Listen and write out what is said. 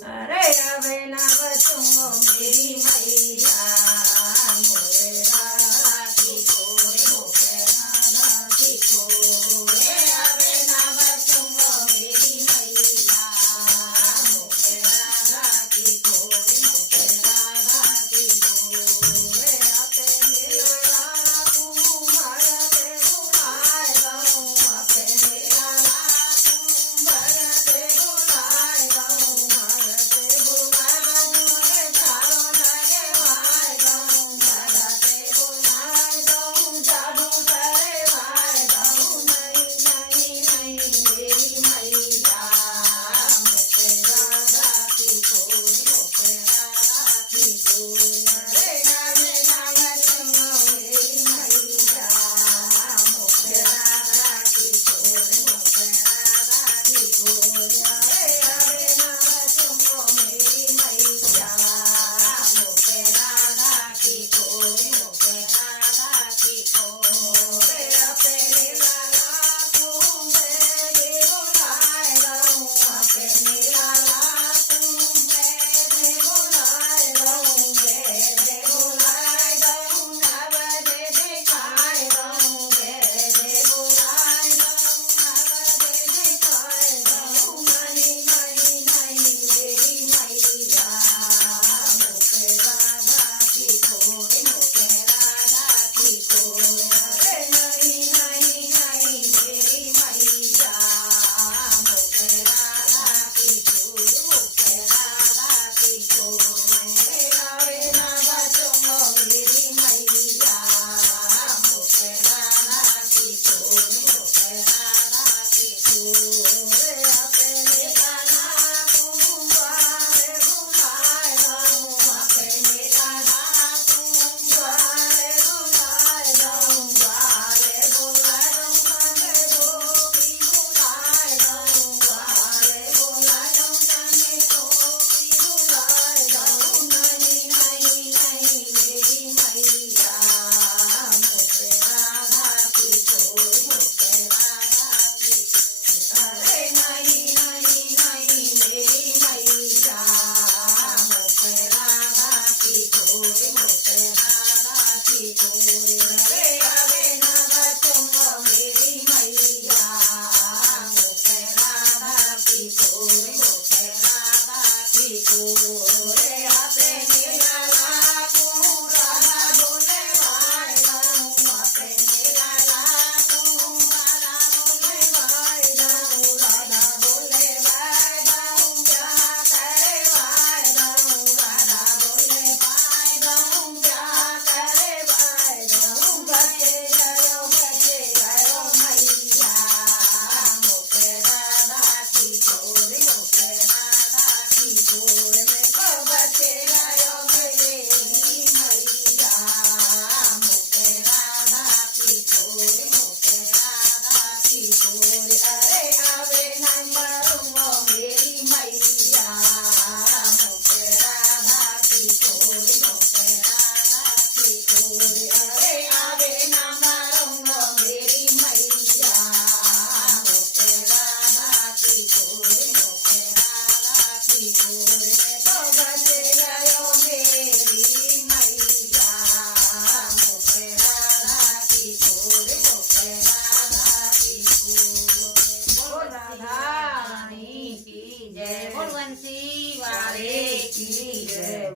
अरे आवे ना बचूंगो मेरी मैया मोरे राधा की गोरे मोरे राधा की गोरे आवे ना बचूंगो मेरी मैया मोरे राधा की गोरे मोरे राधा की गोरे आते मेरा तू भरते बुलाए गऊं आते मेरा तू भरते बुलाए गऊं भरते बुलाए गऊं रे चारो लगे भाई गऊं भरते बुलाए गऊं जादू करे भाई गऊं नहीं नहीं नहीं मेरी मैया मोरे राधा की गोरी मोरे राधा की गोरी रे गावे गावे सुनो मेरी मैया मोरे राधा की गोरी मोरे राधा की गोरी रे गावे गावे सुनो मेरी मैया मोरे राधा की गोरी मोरे राधा की गोरी अपने लाला तुम्हे बुलाए गऊं अपने लाला तुम्हे बुलाए गऊं बुलाए गऊं नव दे दिखाए गऊं बुलाए गऊं नव दे दिखाए गऊं नहीं नहीं नहीं मेरी मैया मोरे राधा की गोरी मोरे राधा की गोरी अरे नहीं नहीं नहीं मेरी मैया मोरे राधा की गोरी मोरे राधा की गोरी आवे ना बचूंगो मेरी मैया मोरे राधा की गोरी मोरे राधा की गोरी अपने लाला तुम्हारे बुलाए गऊं अपने लाला तुम्हारे बुलाए गऊं बाले बुलाए गऊं संगे गोपी बुलाए गऊं बाले बुलाए गऊं संगे गोपी बुलाए गऊं नहीं नहीं नहीं मेरी मैया मोरे राधा की गोरी मोरे राधा की अरे नहीं नहीं नहीं मेरी मैया मोरे राधा की गोरी मोरे राधा की गोरी अरे आवे ना बचूंगो मेरी मैया मोरे राधा की गोरी मोरे राधा की गोरी आते लाला तू राधा बोले भाई गऊं आते लाला तू राधा बोले भाई गऊं राधा बोले भाई गऊं क्या करे भाई गऊं राधा बोले भाई गऊं क्या करे भाई गऊं बचे गयो मैया मोरे राधा की गोरी मोरे राधा की गोरी में बचे गयो मेरी मैया मोरे राधा की गोरी मोरे राधा की गोरी अरे आवे ना मरूंगो मेरी मैया मोरे राधा की गोरी मोरे राधा की गोरी अरे आवे ना मरूंगो मेरी मैया मोरे राधा की गोरी मोरे राधा की गोरी में बचे गयो मेरी मैया मोरे राधा की गोरी मोरे राधा की गोरी बोल राधा रानी की जय बोल बंसी वाले